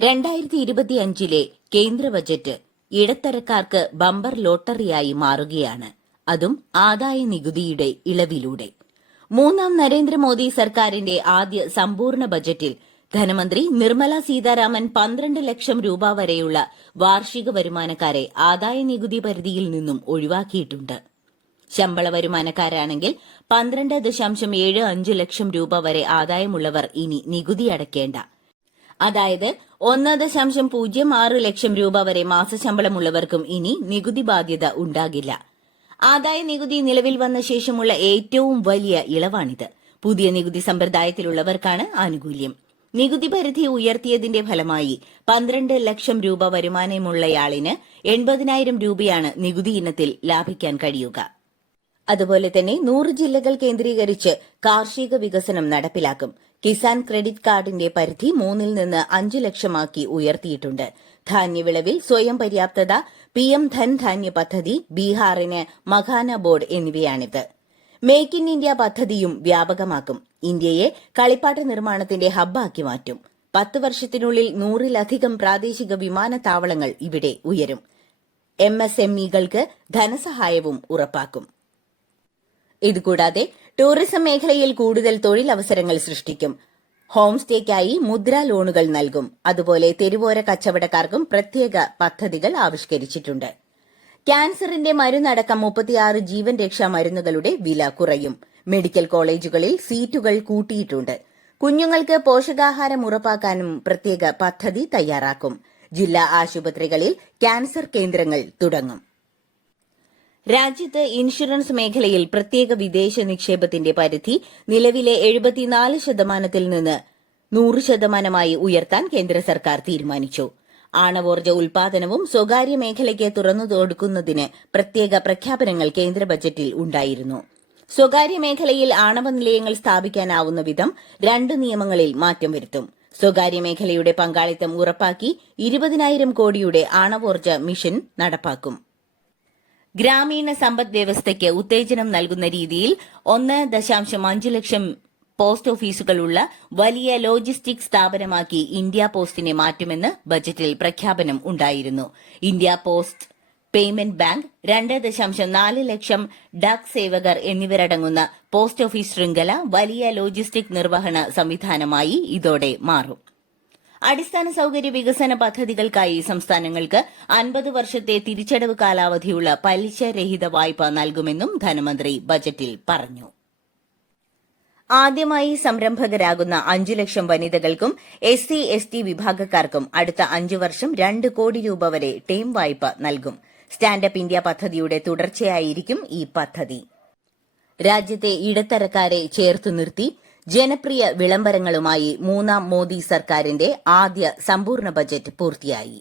രണ്ടായിരത്തി ഇരുപത്തിയഞ്ചിലെ കേന്ദ്ര ബജറ്റ് ഇടത്തരക്കാർക്ക് ബമ്പർ ലോട്ടറിയായി മാറുകയാണ്. അതും ആദായ നികുതിയുടെ ഇളവിലൂടെ. മൂന്നാം നരേന്ദ്രമോദി സർക്കാരിന്റെ ആദ്യ സമ്പൂർണ ബജറ്റിൽ ധനമന്ത്രി നിർമ്മല സീതാരാമൻ പന്ത്രണ്ട് ലക്ഷം രൂപ വരെയുള്ള വാർഷിക വരുമാനക്കാരെ ആദായ നികുതി പരിധിയിൽ നിന്നും ഒഴിവാക്കിയിട്ടുണ്ട്. ശമ്പള വരുമാനക്കാരാണെങ്കിൽ പന്ത്രണ്ട് ദശാംശം ഏഴ് അഞ്ച് ലക്ഷം രൂപ വരെ ആദായമുള്ളവർ ഇനി നികുതി അടയ്ക്കേണ്ട. അതായത് ഒന്ന് ദശാംശം പൂജ്യം ആറ് ലക്ഷം രൂപ വരെ മാസശമ്പളമുള്ളവർക്കും ഇനി നികുതി ബാധ്യത ഉണ്ടാകില്ല. ആദായ നികുതി നിലവിൽ വന്ന ശേഷമുള്ള ഏറ്റവും വലിയ ഇളവാണിത്. പുതിയ നികുതി സമ്പ്രദായത്തിലുള്ളവർക്കാണ് ആനുകൂല്യം. നികുതി പരിധി ഉയർത്തിയതിന്റെ ഫലമായി പന്ത്രണ്ട് ലക്ഷം രൂപ വരുമാനമുള്ളയാളിന് എൺപതിനായിരം രൂപയാണ് നികുതി ഇനത്തിൽ ലാഭിക്കാൻ കഴിയുക. അതുപോലെ തന്നെ നൂറ് ജില്ലകൾ കേന്ദ്രീകരിച്ച് കാർഷിക വികസനം നടപ്പിലാക്കും. കിസാൻ ക്രെഡിറ്റ് കാർഡിന്റെ പരിധി മൂന്നിൽ നിന്ന് അഞ്ച് ലക്ഷമാക്കി ഉയർത്തിയിട്ടുണ്ട്. ധാന്യവിളവിൽ സ്വയം പര്യാപ്തത പി എം ധൻ ധാന്യ പദ്ധതി ബീഹാറിന് മഖാന ബോർഡ് എന്നിവയാണിത്. മേക്ക് ഇൻ ഇന്ത്യ പദ്ധതിയും വ്യാപകമാക്കും. ഇന്ത്യയെ കളിപ്പാട്ട നിർമ്മാണത്തിന്റെ ഹബ്ബാക്കി മാറ്റും. പത്ത് വർഷത്തിനുള്ളിൽ നൂറിലധികം പ്രാദേശിക വിമാനത്താവളങ്ങൾ ഇവിടെ ഉയരും. എം എസ് എം ഇകൾക്ക് ധനസഹായവും ഉറപ്പാക്കും. ഇതുകൂടാതെ ടൂറിസം മേഖലയിൽ കൂടുതൽ തൊഴിലവസരങ്ങൾ സൃഷ്ടിക്കും. ഹോം സ്റ്റേക്കായി മുദ്രാ ലോണുകൾ നൽകും. അതുപോലെ തെരുവോര കച്ചവടക്കാർക്കും പ്രത്യേക പദ്ധതികൾ ആവിഷ്കരിച്ചിട്ടുണ്ട്. ക്യാൻസറിന്റെ മരുന്നടക്കം മുപ്പത്തിയാറ് ജീവൻ രക്ഷാ മരുന്നുകളുടെ വില കുറയും. മെഡിക്കൽ കോളേജുകളിൽ സീറ്റുകൾ കൂട്ടിയിട്ടുണ്ട്. കുഞ്ഞുങ്ങൾക്ക് പോഷകാഹാരം ഉറപ്പാക്കാനും പ്രത്യേക പദ്ധതി തയ്യാറാക്കും. ജില്ലാ ആശുപത്രികളിൽ ക്യാൻസർ കേന്ദ്രങ്ങൾ തുടങ്ങും. രാജ്യത്ത് ഇൻഷുറൻസ് മേഖലയിൽ പ്രത്യേക വിദേശ നിക്ഷേപത്തിന്റെ പരിധി നിലവിലെ എഴുപത്തിനാല് ശതമാനത്തിൽ നിന്ന് നൂറ് ശതമാനമായി ഉയർത്താൻ കേന്ദ്ര സർക്കാർ തീരുമാനിച്ചു. ആണവോർജ ഉൽപാദനവും സ്വകാര്യ മേഖലയ്ക്ക് തുറന്നു കൊടുക്കുന്നതിന് പ്രത്യേക പ്രഖ്യാപനങ്ങൾ കേന്ദ്ര ബജറ്റിൽ ഉണ്ടായിരുന്നു. സ്വകാര്യ മേഖലയിൽ ആണവ നിലയങ്ങൾ സ്ഥാപിക്കാനാവുന്ന വിധം രണ്ട് നിയമങ്ങളിൽ മാറ്റം വരുത്തും. സ്വകാര്യ മേഖലയുടെ പങ്കാളിത്തം ഉറപ്പാക്കി ഇരുപതിനായിരം കോടിയുടെ ആണവോർജ മിഷൻ നടപ്പാക്കും. ഗ്രാമീണ സമ്പദ് വ്യവസ്ഥയ്ക്ക് ഉത്തേജനം നൽകുന്ന രീതിയിൽ ഒന്ന് ദശാംശം അഞ്ച് ലക്ഷം പോസ്റ്റ് ഓഫീസുകളുള്ള വലിയ ലോജിസ്റ്റിക് സ്ഥാപനമാക്കി ഇന്ത്യ പോസ്റ്റിനെ മാറ്റുമെന്ന് ബജറ്റിൽ പ്രഖ്യാപനം ഉണ്ടായിരുന്നു. ഇന്ത്യ പോസ്റ്റ് പേയ്മെന്റ് ബാങ്ക് രണ്ട് ദശാംശം നാല് ലക്ഷം ഡാക് സേവകർ എന്നിവരടങ്ങുന്ന പോസ്റ്റ് ഓഫീസ് ശൃംഖല വലിയ ലോജിസ്റ്റിക് നിർവഹണ സംവിധാനമായി ഇതോടെ മാറും. അടിസ്ഥാന സൌകര്യ വികസന പദ്ധതികൾക്കായി സംസ്ഥാനങ്ങൾക്ക് അൻപത് വർഷത്തെ തിരിച്ചടവ് കാലാവധിയുള്ള പലിശരഹിത വായ്പ നൽകുമെന്നും ധനമന്ത്രി ബജറ്റിൽ പറഞ്ഞു. ആദ്യമായി സംരംഭകരാകുന്ന അഞ്ചു ലക്ഷം വനിതകൾക്കും എസ് സി എസ് ടി വിഭാഗക്കാർക്കും അടുത്ത അഞ്ചു വർഷം രണ്ട് കോടി രൂപ വരെ ടേം വായ്പ നൽകും. സ്റ്റാൻഡപ്പ് ഇന്ത്യ പദ്ധതിയുടെ തുടർച്ചയായിരിക്കും ഈ പദ്ധതി. രാജ്യത്തെ ഇടത്തരക്കാരെ ചേർത്തു നിർത്തി ജനപ്രിയ വിളംബരങ്ങളുമായി മൂന്നാം മോദി സർക്കാരിന്റെ ആദ്യ സമ്പൂർണ ബജറ്റ് പൂർത്തിയായി